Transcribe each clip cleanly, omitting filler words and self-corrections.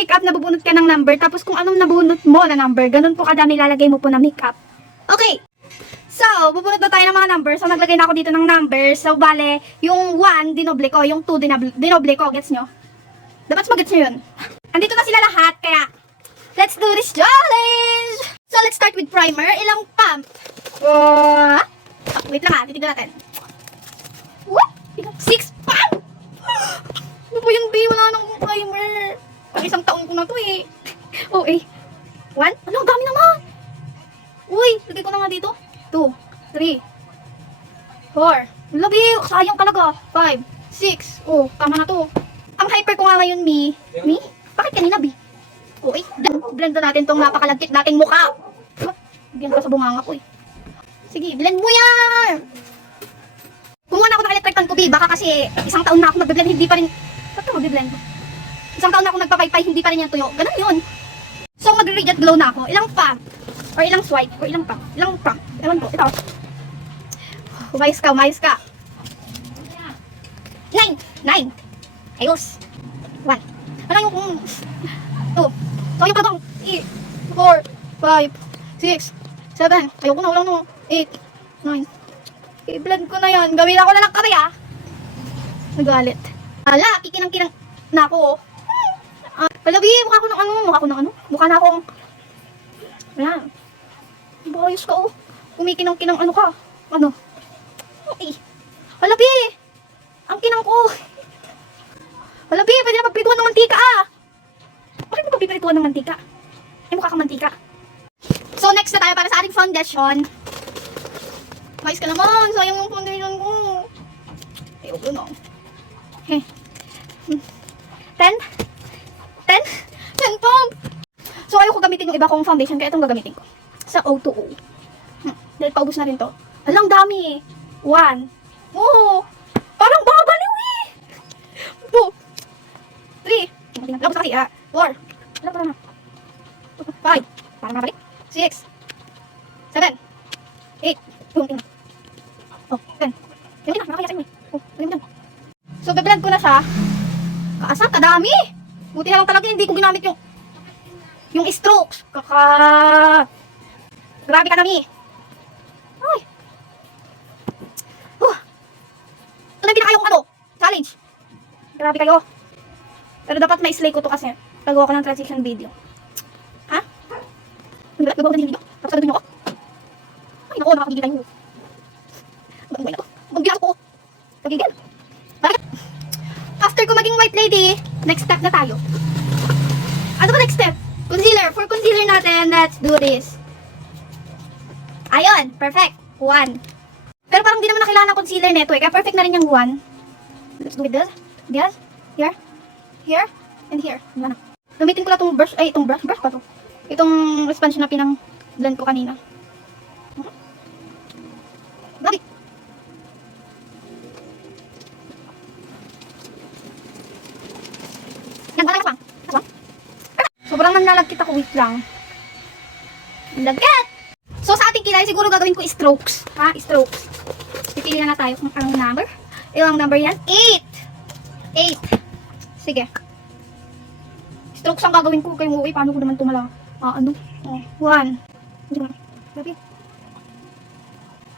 makeup, nabubunot ka ng number, tapos kung anong nabunot mo na number, ganun po kadami lalagay mo po na makeup. Okay. So, bubunot na tayo ng mga numbers. So, naglagay na ako dito ng numbers. So, bale, yung 1, dinoble ko. Yung 2, dinoble ko. Gets nyo? Dapat magets nyo yun. Andito na sila lahat, kaya, let's do this challenge! So, let's start with primer. Ilang pump? Wait lang ha, titignan natin. What? 6 pump? Ano po yung B? Wala nang primer. Pag isang taon ko na to eh. Oh, eh. 1? Ano, ang dami naman. Uy, lagay ko na nga dito. 2, 3, 4. Labi, sayang talaga. 5, 6. Oh, tama na to. Ang hyper ko nga ngayon, Mi. Mi? Bakit kanina, B? Oh, eh. Blend na natin tong napakalagkit nating mukha. Bigyan ka sa bunganga ko eh. Sige, blend mo yan! Kumuha na ako ng electric pan ko, B. Baka kasi isang taon na ako nagbe-blend, hindi pa rin... Ba't ka magbe-blend? Isang taon na ako nagpapaypay, hindi pa rin yan tuyo. Ganun yun. So, mag-radiant glow na ako. Ilang pump? Or ilang swipe? Or ilang pump? Ilang pump? Ewan ko. Ito. Umayos ka, umayos ka. 9! 9! Ayos. 1. Ano yung... 2. So, yung pagkong... 4, 5, 6, 7. Ayoko na, wala na. 8, 9. I-blend ko na yan. Gawin ako na ng kamay ah. Nagalit. Ala, kikinang-kinang na ako. Palabi, mukha ko ng ano. Mukha na akong... Wala. Bayos ka oh. Kumikinang-kinang ano ka. Ano? Ay. Palabi. Ang kinang ko. Palabi, pwede na magprituan ng mantika ah. Bakit mo magprituan ng mantika? Eh, mukha kang mantika. So, next na tayo para sa ating foundation. Mais ka naman. Sayang yung foundation ko. Ayoko na. Okay. 10? 10 pump. So, ayoko gamitin yung iba kong foundation. Kaya itong gagamitin ko. Sa O2O. Dahil paubos na rin to. Alang dami. 1. Oh. Parang babaliw eh. 2. 3. Labos na kasi 4. Alam pa na. 5. Parang mabalik. 6. 7. 8. Oh, 10. Yung na, nakakaya sa'yo eh. Oh, ganyan. So, be-blend ko na siya. Kaasang, kadami. Buti na lang talaga hindi ko ginamit yung strokes. Grabe ka na, Mi. Ay. Ito na yung pinakayong challenge. Grabe kayo. Pero dapat ma-slay ko to kasi tagawa ko ng transition video. Ha? Nagawa ko na yung video? Tapos sabi nyo ako? Ay, naku, nakakagigil tayo. Mag-uway na to. Mag-biyak ko. Pagigil. Bakit? After ko maging white lady, next step na tayo. Ano ba next step? Concealer. For concealer natin, let's do this. Ayun, perfect. 1. Pero parang di naman na kailangan ng concealer nito eh. Kaya perfect na rin yung 1. Let's do it this. This. Here. Here. And here. Yan na. Gamitin ko lang itong brush. Ay, itong brush. Brush pa to. Itong sponge na pinang-blend ko kanina. Grabe. Yan, parang aswang. Aswang. Sobrang nanlalagkit ako. Wait lang. Lagkat! So, sa ating kilay, siguro gagawin ko strokes. Ha? Strokes. Pipili na tayo kung anong number. Ilang number yan? 8. 8. Sige. Strokes ang gagawin ko. Kayo mo, paano ko naman tumala? 1. Grabe.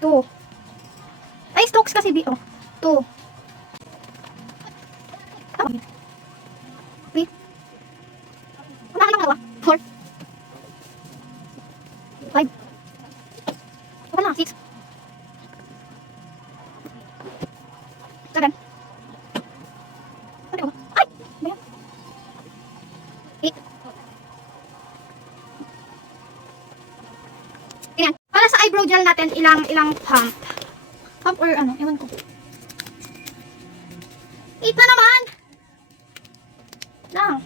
2. Ay, strokes kasi, 2. 3. Ano na 4. 5. Ano na? 6. 7. Ay! Bayan. 8. Ayan. Para sa eyebrow gel natin, ilang pump. Pump or ano? Ewan ko. 8 na naman! Lang.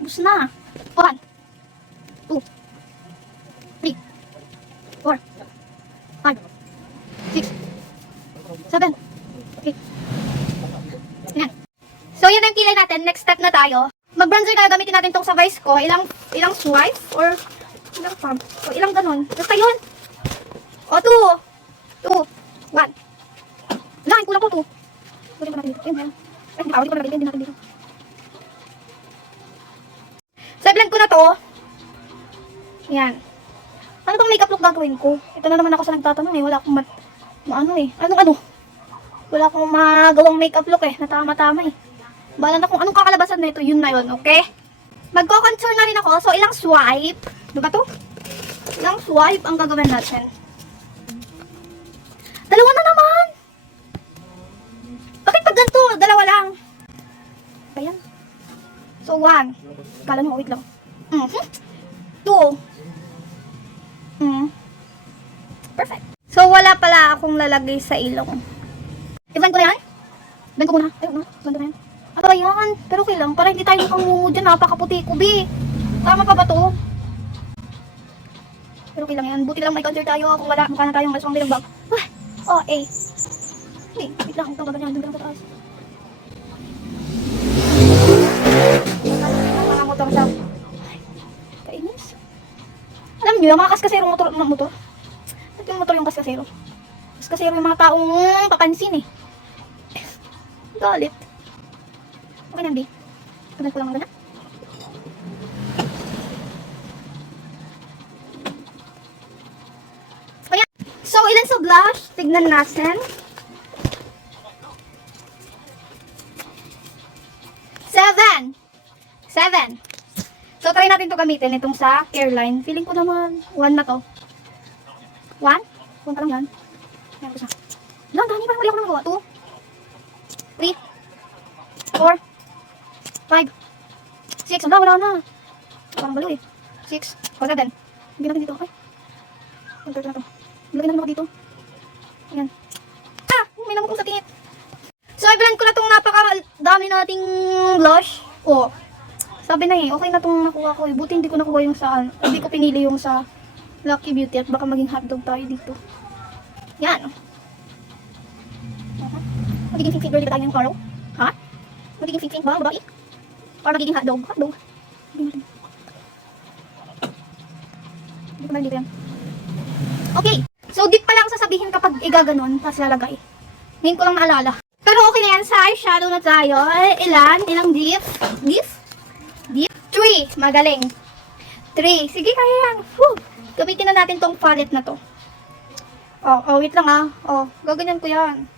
Bus na. 1. 2. 3. 4. 5. 6. 7. 8. Ayan. So, yan ang kilay natin. Next step na tayo. Mag-bronzer tayo. Gamitin natin itong sa Vice ko. Ilang swipe or ilang pump. O ilang ganun. Basta yun. O, 2. 1. Wala, kulang ko 2. Kulang ko natin dito. Ayun, ayun. Ay, hindi pa. Hindi ko nalagay. Hindi natin dito. i-blend ko na to. Yan. Ano tong makeup look gagawin ko? Ito na naman ako sa nagtatanong eh. Wala akong wala akong magawang makeup look eh. Natama-tama eh. Bahala na kung anong kakalabasan na ito. Yun na yun, okay? Magko-contour na rin ako. So, ilang swipe. Diba to? Ilang swipe ang gagawin natin. Dalawa na naman! Bakit pag ganito? Dalawa lang. Ayan. So, 1. Kala nyo, wait lang. 2. Perfect. So, wala pala akong lalagay sa ilong. I-blend ko na yan? Blend ko muna. Ayun na. Blend ko na yan. Ano ba yan? Pero okay lang. Para hindi tayo mukhang mungo dyan. Napakaputi ko, B. Tama pa ba to? Pero okay lang yan. Buti lang may contour tayo. Kung wala, mukha na tayong maswang nilagbag. Oh, A. Wait lang. Ito gaganyan. Doon ka lang sa taas. Mga motor siya. Kainis. Alam nyo, yung mga kaskasero motor. Ito yung motor yung kaskasero. Kaskasero yung mga taong papansin eh. Galit. Okay na, B. Tagal ko lang na. Ayan. So, ilan sa blush? Tignan natin. 7. So, try natin to gamitin itong sa hairline. Feeling ko naman, 1 na to. 1? 1 pa lang yan. Ayan ko siya. Lang, dami parang mali ako nang gawa. 2, 3, 4, 5, 6. Wala na. Parang balo eh. 6, 7. Hindi natin dito, okay? Ito na to. Ilagay natin ako dito. Ayan. May namukong sa tingit. So, i-blend ko na itong napaka-dami nating blush. Oh. Sabi na eh, okay na itong nakuha ko eh. Buti hindi ko nakuha yung saan. Hindi ko pinili yung sa Lucky Beauty at baka maging hotdog tayo dito. Yan. Magiging pink girl ba tayo ngayong araw? Ha? Magiging pink ba, babae? Or magiging hotdog? Hotdog. Hindi ko na dito yan. Okay. So, dip pa lang sasabihin kapag igaganon, tapos lalagay. Ngayon ko lang naalala. Pero okay na yan, sa eyeshadow na tayo. Ilan? Ilang dip? Dip? 3. Magaling. 3. Sige, kaya yan. Whew. Gamitin na natin tong palette na to. Wait lang ah. Gaganyan ko yan.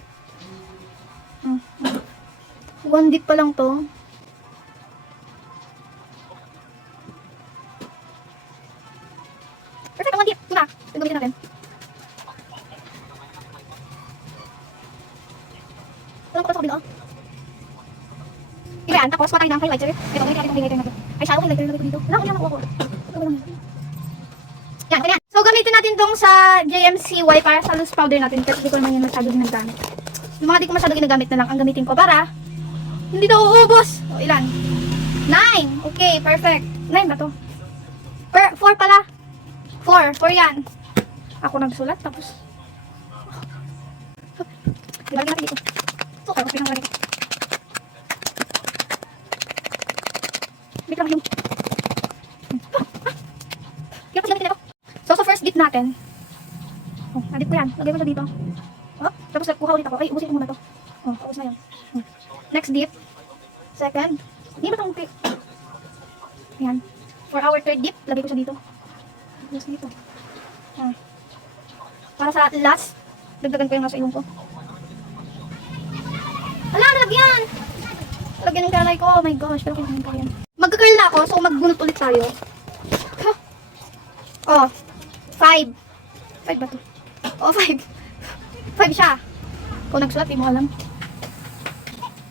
1 dip pa lang to. Perfect, 1 dip. Ito na. Ito gamitin natin. Walang ko sa kabila. Ilan, tapos patay ng highlighter. Ito, gamitin natin yung highlighter natin. Ay, shadow highlighter natin dito. Wala, wala nakuha ko. Yan, ganyan. So, gamitin natin tong sa JMCY para sa loose powder natin. Kasi hindi ko naman yung masyado ginagamit. Yung mga di ko masyado ginagamit na lang ang gamitin ko para hindi daw uubos. O, ilan? 9. Okay, perfect. 9 ba to? 4 pala. 4 yan. Ako nagsulat, tapos ilagay natin dito. So, okay, pinang dito. Wait lang yung kaya pa gamitin ito. So, sa first dip natin, na-dip ko yan. Lagay mo siya dito. Tapos kuha ulit ako. Ay, ubusin ko muna ito. Tapos na yan. Next dip. Second. Hindi ba itong dip? Ayan. For our third dip, lagay ko siya dito. Tapos dito. Para sa last, dagdagan ko yung nasa ilong ko. Ala, nalagyan! Nalagyan ng kalay ko. Oh my gosh, pero kailangan ko yan. Magka-curl na ako, so magbunot ulit tayo. 5. 5 ba to? 5. 5 siya. Kung nagsulat, di mo alam.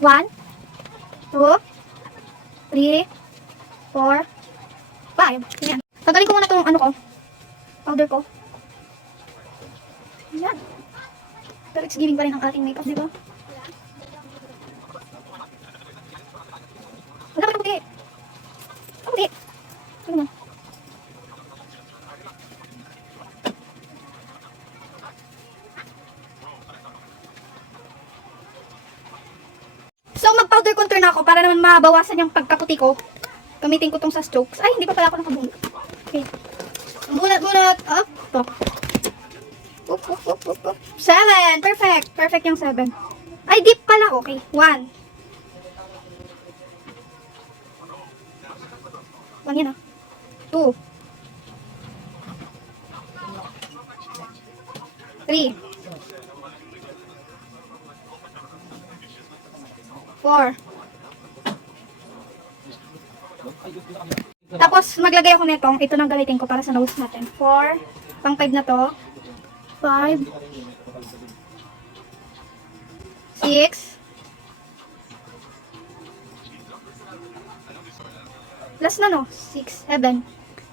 1, 2, 3, 4, 5. Ayan. Tanggalin ko muna itong ano ko. Powder ko. Ayan. Pero it's giving pa rin ang ating makeup, di ba? Wala ka na puti. Puti. Ano na? So, mag-powder contour na ako para naman mabawasan yung pagkaputi ko. Gamitin ko tong sa strokes. Ay, hindi pa pala ako nakabunot. Okay. Bunot. Up. Ito. 7. Perfect. Perfect yung 7. Ay, dip pala. Okay. 1. 1 yan 2, 3, 4. Tapos, maglagay ako nitong, ito nang gamitin ko para sa nose natin. 4, pang 5 na to. 5, 6, last na no, 6, 7.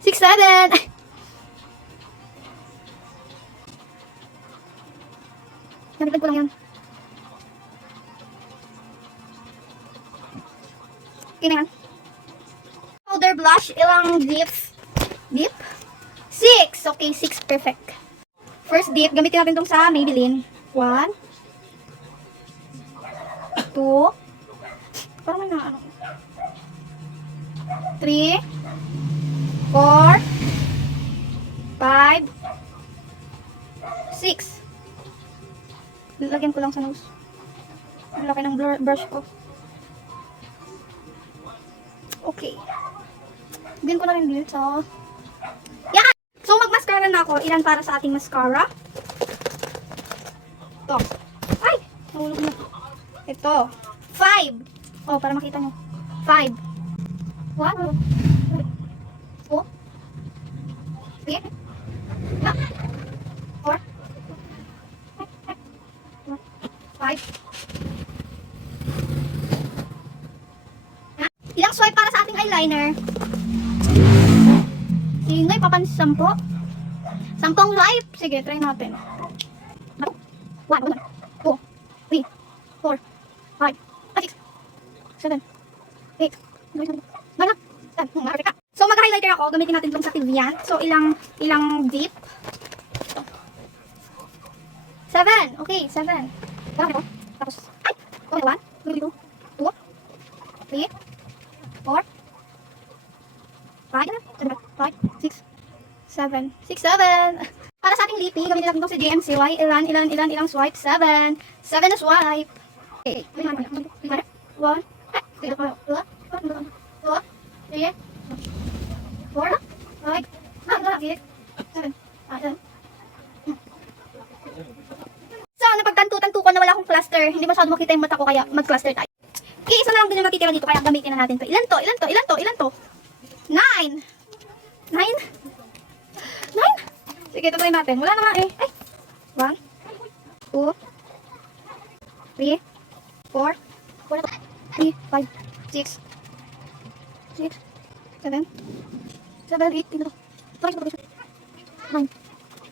6, 7! Nalaglag ko lang yan. Okay na yan. Powder blush, ilang dip? Dip? 6! Okay, 6, perfect. First dip, gamitin natin itong sa Maybelline. 1, 2, parang may na ano. 3, 4, 5, 6. Lagyan ko lang sa nose. Ang laki ng brush ko. Okay. Lagyan ko na rin dito. Yan! So, mag-mascara na ako. Ilan para sa ating mascara? Ito. Ay! Nahulog na. Ito. 5. Oh, para makita nyo. 5. 1, 2, 3, 4, 5. Ilang swipe para sa ating eyeliner? Ingay, papansampo. 10 swipe. Sige, try natin. 1, 2, 3, 4, 5, 6, 7, 8, 9, 10. So, mag-highlighter ako. Gamitin natin itong sa Tivian. So, ilang dip? 7. Okay, 7. Tapos, ay! Okay, 1, 2, 3, 4, 5, 6, 7. 6, 7. Para sa ating lippy, gamitin natin itong sa GMCY. Ilang swipe? 7. 7 na swipe. Okay. 1, 2, 3, 4, 5, 6, 7, 8, 9. So, napagtanto-tanto ko na wala akong cluster. Hindi masyado makita yung mata ko, kaya mag-cluster tayo. Okay, isa na lang din yung natitira dito, kaya gamitin na natin to. Ilan to? 9! 9? 9? Sige, try natin. Wala na nga eh. Ay! 1, 2, 3, 4, 3, 5, 6, 6, 7, 7, 8, 9.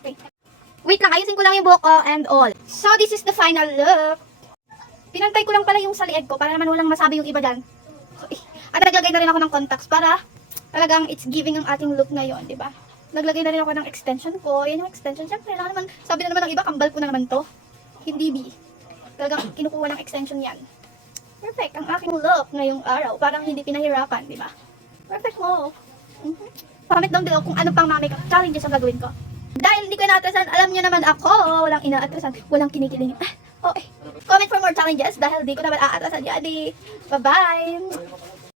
Okay. Wait lang, ayusin ko lang yung buhok ko and all. So, this is the final look. Pinantay ko lang pala yung sa lieg ko para naman walang masabi yung iba dyan. At naglagay na rin ako ng contacts para talagang it's giving ang ating look ngayon, di ba? Naglagay na rin ako ng extension ko. Yan yung extension. Siyempre, naman, sabi na naman ng iba, kambal ko na naman to. Hindi B. Talagang kinukuha ng extension yan. Perfect ang aking look ngayong araw. Parang hindi pinahirapan, di ba? Perfect mo. Comment down below kung ano pang mga makeup challenges ang gagawin ko. Dahil hindi ko inaatrasan, alam nyo naman ako, walang inaatrasan, walang kinikilig. Okay. Comment for more challenges dahil di ko naman aatrasan yan. Bye-bye!